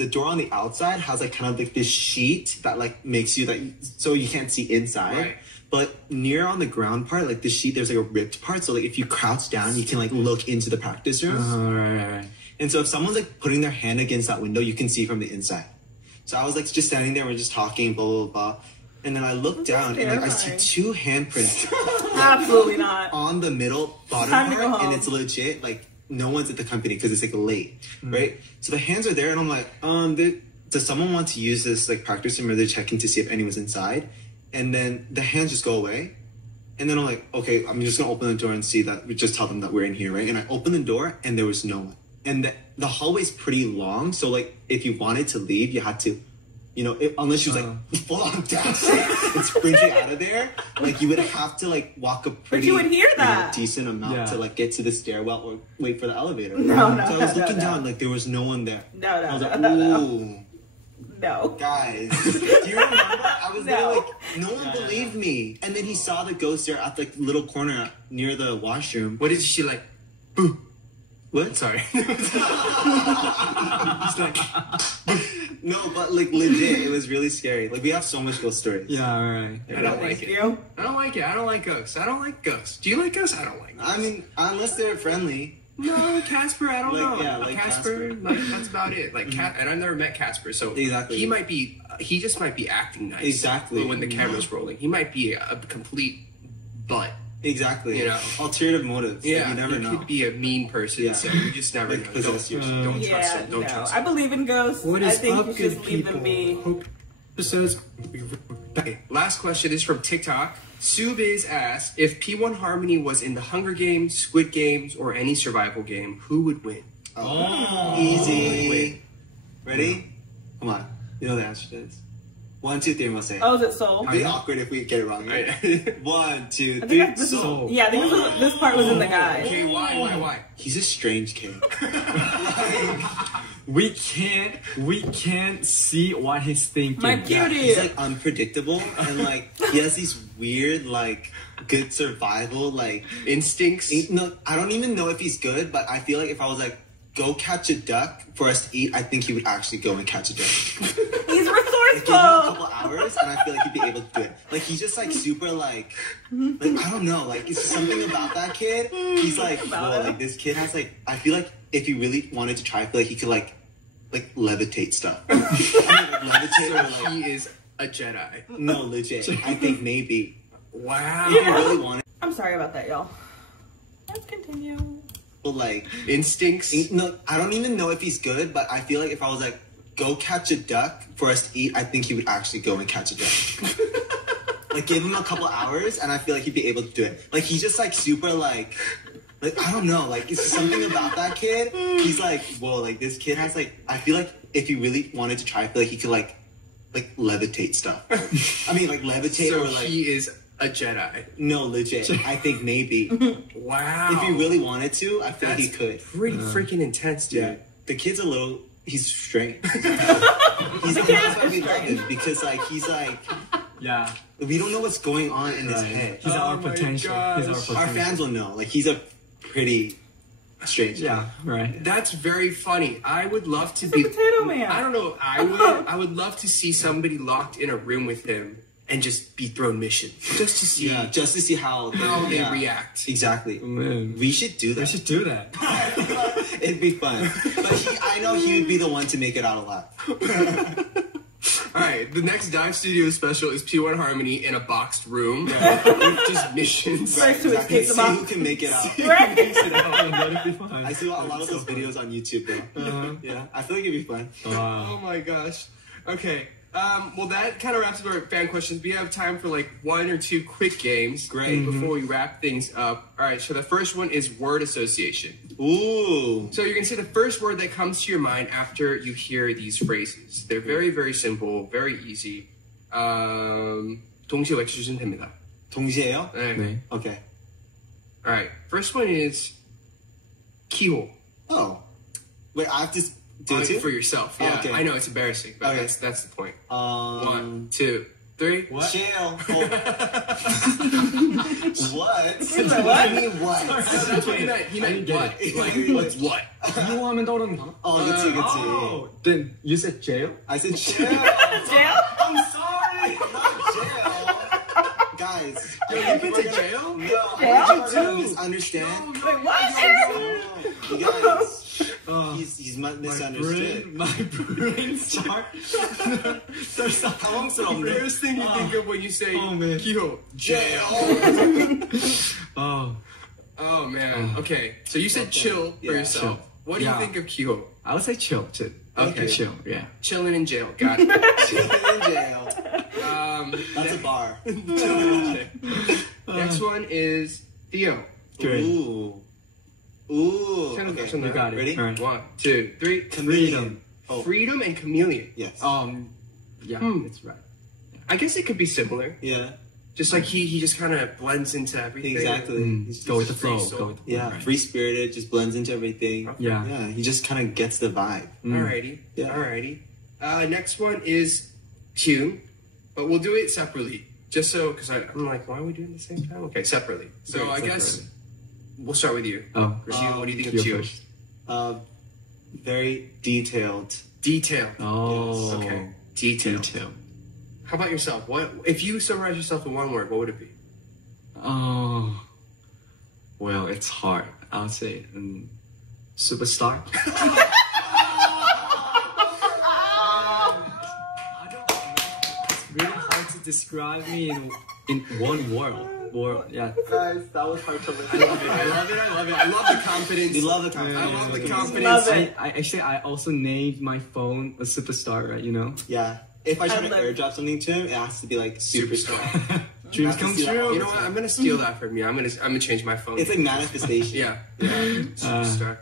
door on the outside has like kind of like this sheet that like makes you like so you can't see inside. Right. But near on the ground part, like the sheet, there's like a ripped part. So like if you crouch down, you can like look into the practice room. Right. And so if someone's like putting their hand against that window, you can see from the inside. So I was like just standing there, we're just talking, blah blah blah. And then I look down and like I see terrifying. 2 handprints Absolutely not. on the middle bottom Time to go part, and home. it's legit like no one's at the company because it's like late, right? So the hands are there, and I'm like, does someone want to use this like practice room, or they're checking to see if anyone's inside? And then the hands just go away, and then I'm like, okay, I'm just gonna open the door and see that we just tell them that we're in here, right? And I open the door, and there was no one, and the hallway's pretty long, so like if you wanted to leave, you had to. You know, unless she was like full on dashing and sprinting out of there, like you would have to like walk a pretty, you would hear that. decent amount Yeah. to like get to the stairwell or wait for the elevator. No, So I was no, looking no. down, like there was no one there. No, I was like, no. ooh, No. guys, do you remember? I was there No. like no one believed me, and then he saw the ghost there at the little corner near the washroom. What did she like? What? Sorry. He's like, No, but like legit, it was really scary. Like we have so much ghost stories. Yeah, alright. I don't like Thank it. you. I don't like it. I don't like ghosts. I don't like ghosts. Do you like ghosts? I don't like ghosts. I mean, unless they're friendly. No, Casper, I don't Like, know. yeah, like Casper, like that's about it. Like and I've never met Casper, so Exactly. he just might be acting nice. Exactly. When the camera's rolling, he might be a complete butt. Exactly. You know. Alternative motives. Yeah, Like, you never he know. could be a mean person. Yeah. So you just never Like, know. possess you. Don't trust Yeah, him. Don't no. trust I him. believe in ghosts. What I is think up, you good just leave people? them be. Hope episodes. Okay, last question is from TikTok. Subiz asked, if P1Harmony was in the Hunger Games, Squid Games, or any survival game, who would win? Oh. Easy. Ready? Come on. You know the answer to this. 1, 2, 3, we'll say it. Oh, is it Soul? It'd be awkward if we get it wrong. Right? 1, 2, I 3. think this So, is, yeah, I think this part was in the guide. Okay, why? he's a strange kid. We can't see what he's thinking. My Yeah, cutie. he's like unpredictable and like he has these weird like good survival like Instincts? no, I don't even know if he's good, but I feel like if I was like go catch a duck for us to eat, I think he would actually go and catch a duck. He's Like, give him a resourceful. couple hours and I feel like he'd be able to do it. Like he's just like super like I don't know, like it's something about that kid. He's like, About whoa, him. like this kid has like I feel like if he really wanted to try, I feel like he could like levitate stuff. I mean, like, levitate or So like he is a Jedi. no legit. I think maybe. Wow. If you really wanted I'm sorry about that, y'all. Let's continue. to like Instincts? no, I don't even know if he's good, but I feel like if I was like go catch a duck for us to eat, I think he would actually go and catch a duck. Like give him a couple hours and I feel like he'd be able to do it. Like he's just like super like I don't know, like it's something about that kid. He's like, whoa, like this kid has like I feel like if he really wanted to try, I feel like he could like levitate stuff. I mean like levitate So or like he is a Jedi. no legit. I think maybe. Wow. If he really wanted to, I feel like he could. Pretty freaking intense, dude. Yeah. The kid's a little he's strange. He's The kid that's why is we love him strange. because like he's like Yeah. we don't know what's going on in his head. He's our my potential. He's our gosh. potential. Our fans will know. Like he's a pretty strange kid. Yeah, right. That's very funny. I would love to He's a be. potato man. I don't know. I would love to see somebody locked in a room with him and just be thrown missions, just to see Yeah, just to see how they yeah. react. Exactly. Man. We should do We that. should do that. It'd be fun. But I know he would be the one to make it out alive. All right, the next Dive Studio special is P1Harmony in a boxed room with just missions. Tries to Exactly. escape the See who box. can make it out. Right? That'd be fun. I see a lot of those videos on YouTube though. Yeah, I feel like it'd be fun. Oh my gosh. Okay. Well, that kind of wraps up our fan questions. We have time for like 1 or 2 quick games. Great. Before we wrap things up. All right. So the first one is word association. Ooh. So you're gonna say the first word that comes to your mind after you hear these phrases. They're very, very simple, very easy. 동시에 외쳐주시면 됩니다. 동시에요? 네. 네. Okay. All right. First one is KEEHO. Oh. Wait, I have to do it too? For yourself. Yeah. Okay. I know it's embarrassing, but Okay. that's the point. 1, 1, 2, 3. What? Jail. Oh. What? What? What do you mean what? That's what he meant. He meant what? Like, what's what? KEEHO 하면 떠오르는 단어? Oh, 그치, 그치. Oh, then you said jail? I said jail. Jail? I'm sorry. Not jail. Guys. You've been to jail? No, Jail? I want you to misunderstand. Wait, what? You guys. He's misunderstood. My brain start. There's a 당황스럽네. First thing you think of when you say Oh, man. KEEHO, jail. Oh, Oh man. Okay. So you said chill for Yeah, yourself. chill. What do you Yeah. think of KEEHO? I would say chill. Okay. Chill, yeah. Chilling in jail. Got it. Chilling in jail. That's a bar. Next one is Theo. Good. Ooh. Ooh. Okay. You got it. Ready? All right. 1, 2, 3. Chameleon. Oh. Freedom and chameleon. Yes. Yeah, Hmm. that's right. I guess it could be similar. Yeah. Just like he just kind of blends into everything. Exactly. He's Go with the just flow. free soul. Go with the flow. Yeah, right. free spirited, just blends into everything. Yeah. Yeah, he just kind of gets the vibe. Alrighty. Yeah. Alrighty. Next one is JIUNG, but we'll do it separately. Just so, because I'm like, why are we doing it at the same time? Okay, separately. So Right, I guess separately. we'll start with you. Oh, Christina, what do you think of you JIUNG? first. Very detailed. Detailed. Oh. Okay. Detailed. How about yourself? What if you summarize yourself in one word? What would it be? Oh. Well, it's hard. I would say superstar. It's really hard to describe me in one word. Yeah. Guys, that was hard to listen. I love it. I love the confidence. You love the confidence. I love the confidence. Love it. I also named my phone a superstar, right? You know. Yeah. If I try to love- airdrop something to him, it has to be like superstar. Dreams I can come see that all true. You know what? I'm gonna steal that from you. I'm gonna change my phone. It's like manifestation. Yeah. Superstar.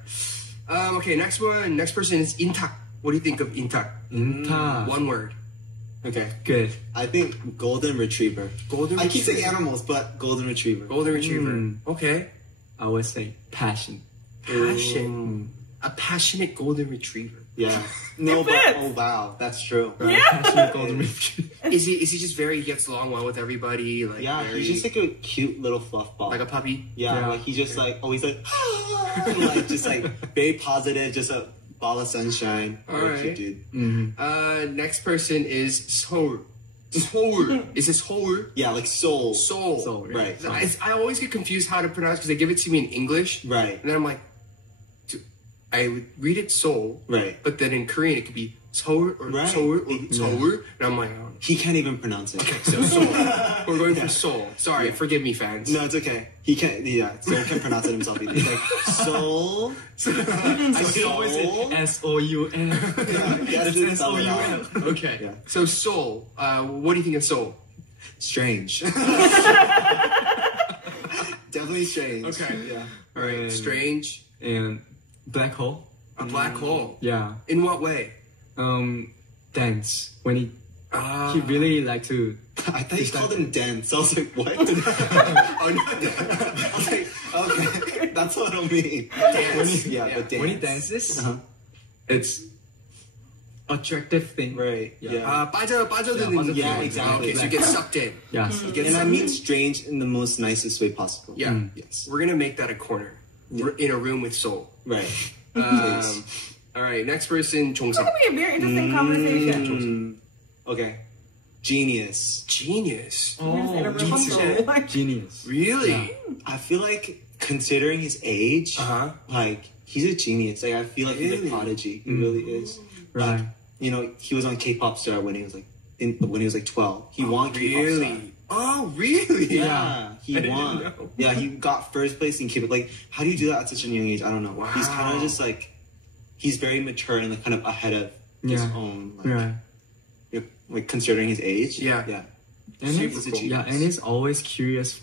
Okay, next one. Next person is Intak. What do you think of Intak? Intak. One word. Okay. Good. I think golden retriever. Golden I keep saying retriever. animals, but golden retriever. Golden retriever. Okay. I would say passion. Passion. A passionate golden retriever. Yeah. No, but fits. oh wow, that's true. Passionate golden retriever. Is he just he gets along well with everybody? Like Yeah, very, he's just like a cute little fluff ball. like a puppy. yeah, Yeah. like he's just like always like, like just like very positive, just a ball of sunshine. Very Alright. cute dude. Next person is Seoul. Seoul. Is it Seoul? Yeah, like soul. Seoul. Seoul, yeah. Right. I always get confused how to pronounce because they give it to me in English. Right. And then I'm like, I would read it Seoul. Right. But then in Korean it could be Seoul or Right. Seoul or Seoul. And I'm like, oh. He can't even pronounce it. So Seoul. We're going for Seoul. Sorry, forgive me, fans. No, it's okay. He can't. Yeah, Soul can't pronounce it himself either. He's like soul. I can always say SOUL. Yes, It's spell it out. SOUL. Okay. Yeah. So Seoul. What do you think of Seoul? Strange. Definitely strange. Okay. Yeah. All right. And- Strange. And black hole. A black hole. Yeah. In what way? Dance. When he Ah. really like to. I thought you called him dense. I was like, what? Oh, no. I was like, okay, that's what it'll mean. Dance. Yeah, Yeah. but dance. When he dances, Uh-huh. it's attractive thing. Right. Yeah. 빠져드는 Yeah, 느낌. exactly. Okay, so you get sucked in. Yes. You get And I sucked mean in. strange in the most nicest way possible. Yeah. Yes. We're gonna make that a corner. We're in a room with Seoul. Right. All right, next person, It's 종석. gonna be a very interesting conversation. Okay. Genius. Genius. Just in a room with genius. Seoul. Like, Genius. Really? I feel like considering his age, Uh-huh. like he's a genius. Like I feel like he's Really? a prodigy. He really is. Right. You know, he was on K-pop Star when he was like 12. He won K-pop Star. Really? Oh, really? Yeah, he I didn't won. know. Yeah, he got first place in K-pop. Like, how do you do that at such a young age? I don't know. He's kind Wow. of just like, he's very mature and like kind of ahead of his Yeah. own. Like, Right. like considering his age. Yeah. Yeah. And Super it's, cool. yeah, and he's always curious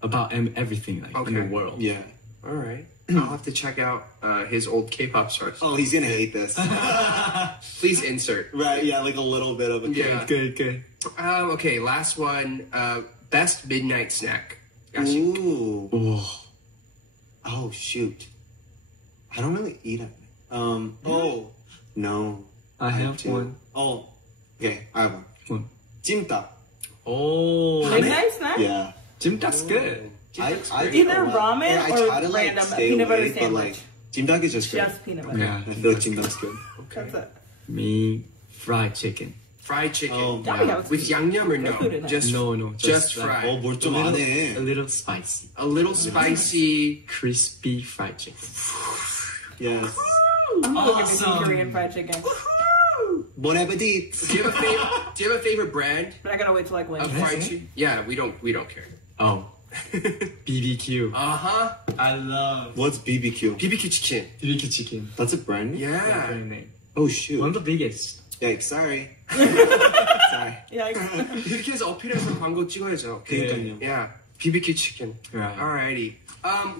about everything like in the Okay. world. Yeah. All right. I'll have to check out his old K-pop stars. Oh, he's gonna hate this. Please insert. Right? Yeah, like a little bit of a Yeah. Good. Okay, last one. Best midnight snack. Gosh, Ooh. Oh. Oh shoot. I don't really eat it. Oh no. I have two. one. Oh. Okay, I have one. One. 찜닭. Oh. midnight snack? Yeah. Jimdak's good. I Either ramen I or try to like random stay peanut butter away, but sandwich. like 찜닭 is just great. Just peanut butter. Yeah. I feel like 찜닭's good. That's it. Me, fried chicken. fried chicken. Oh, That we have With yangnyeom or no? food in it. Just No. Just like fried. 뭘 a 좀 안 little, 해. a little spicy. A little spicy. Crispy fried chicken. Yes. I'm gonna get some Korean fried chicken. Bon appetit. Do you have a favorite brand But I gotta wait till like of Wednesday. fried chicken? Yeah, we don't care. Oh. BBQ. Uh-huh. I love What's BBQ? BBQ chicken. BBQ chicken. That's a brand? Yeah. Brand name. Oh shoot. One of the biggest. Yikes, sorry. Sorry. Yeah, like, 이렇게 해서 어필해서 광고 찍어야죠. 그러니까요. Yeah. BBQ chicken. Right. Alrighty.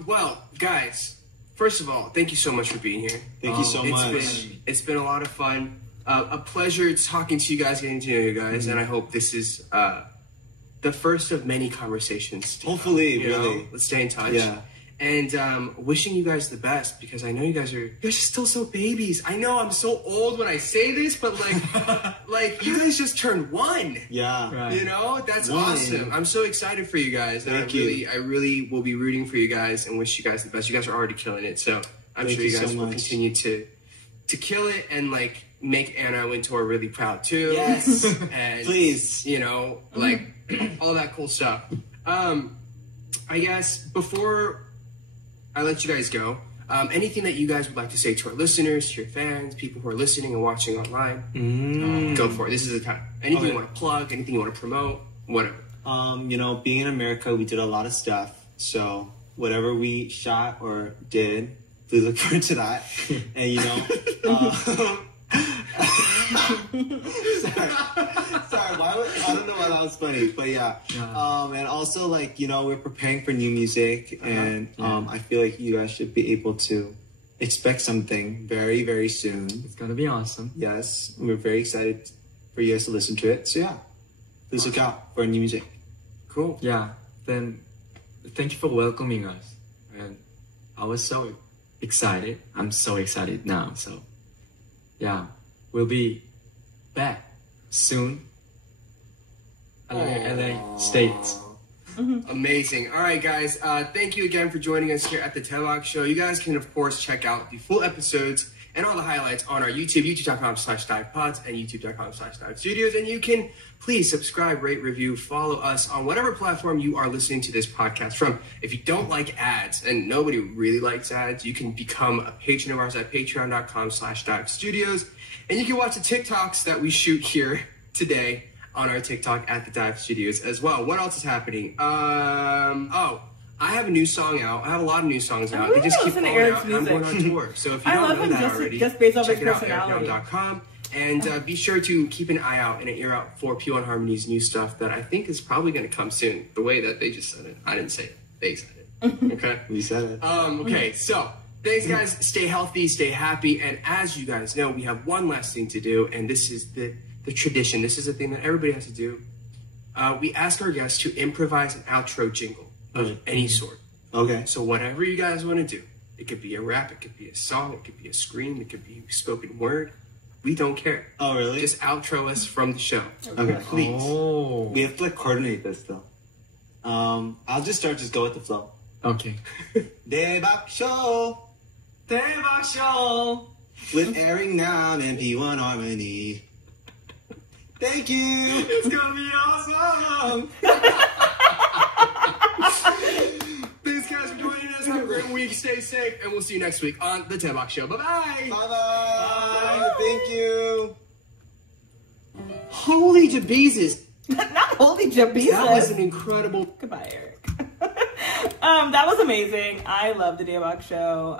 Well, guys, first of all, thank you so much for being here. Thank you so much. It's been a lot of fun. A pleasure talking to you guys, getting to know you guys, and I hope this is the first of many conversations. Hopefully, You know, really. let's stay in touch. Yeah. And wishing you guys the best because I know you guys are still so babies. I know I'm so old when I say this, but like you guys just turned 1. Yeah. Right. You know, that's One. awesome. I'm so excited for you guys. And Thank you. I really will be rooting for you guys and wish you guys the best. You guys are already killing it, so I'm Thank sure you you guys so will much. continue to to kill it and like make Anna Wintour really proud too. Yes. And Please. you know, like all that cool stuff. I guess before I let you guys go, anything that you guys would like to say to our listeners, to your fans, people who are listening and watching online, go for it. This is the time. Anything you want to plug, anything you want to promote, whatever. You know, being in America, we did a lot of stuff. So whatever we shot or did, please look forward to that. And you know, sorry, I don't know why that was funny, but yeah. And also, like, you know, we're preparing for new music, and I feel like you guys should be able to expect something very, very soon. It's gonna be awesome. Yes, we're very excited for you guys to listen to it. So yeah, please look out for new music. Cool. Yeah. Then, thank you for welcoming us, and I was so excited. I'm so excited now. So, yeah, we'll be back soon. LA States. Amazing. All right, guys. Thank you again for joining us here at the Daebak Show. You guys can, of course, check out the full episodes and all the highlights on our YouTube, youtube.com/DivePods and youtube.com/DiveStudios. And you can please subscribe, rate, review, follow us on whatever platform you are listening to this podcast from. If you don't like ads, and nobody really likes ads, you can become a patron of ours at patreon.com/DiveStudios. And you can watch the TikToks that we shoot here today on our TikTok at the Dive Studios as well. What else is happening? I have a new song out. I have a lot of new songs out. They just keep coming out, and I'm going on tour. So if you don't know that already, just based off check his it out, personality. ericyoung.com. And be sure to keep an eye out and an ear out for P1Harmony's new stuff that I think is probably going to come soon. The way that they just said it. I didn't say it. They said it. Okay? We said it. Okay, so thanks, guys. Stay healthy, stay happy. And as you guys know, we have one last thing to do, and this is the tradition. This is a thing that everybody has to do. We ask our guests to improvise an outro jingle of any sort. Okay. So whatever you guys want to do, it could be a rap, it could be a song, it could be a scream, it could be spoken word. We don't care. Oh, really? Just outro us from the show. Okay. Please. Oh. We have to like coordinate this though. I'll just go with the flow. Okay. Daebak Show Daebak Show with Eric Nam and P1Harmony. Thank you. It's gonna be awesome. Thanks, guys, for joining us. Have a great week. Stay safe, and we'll see you next week on the Daebak Show. Bye-bye. Bye-bye. Thank you. Holy Jesus. Not holy Jesus. That was an incredible... Goodbye, Eric. That was amazing. I love the Daebak Show.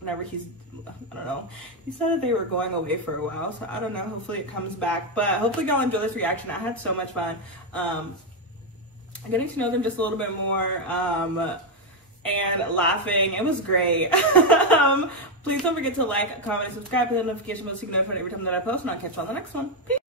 Whenever he's, I don't know, he said that they were going away for a while, so I don't know, hopefully it comes back, but hopefully y'all enjoy this reaction. I had so much fun getting to know them just a little bit more and laughing. It was great. Please don't forget to like, comment, and subscribe, hit the notification bell so you can get notified every time that I post, and I'll catch you on the next one. Peace.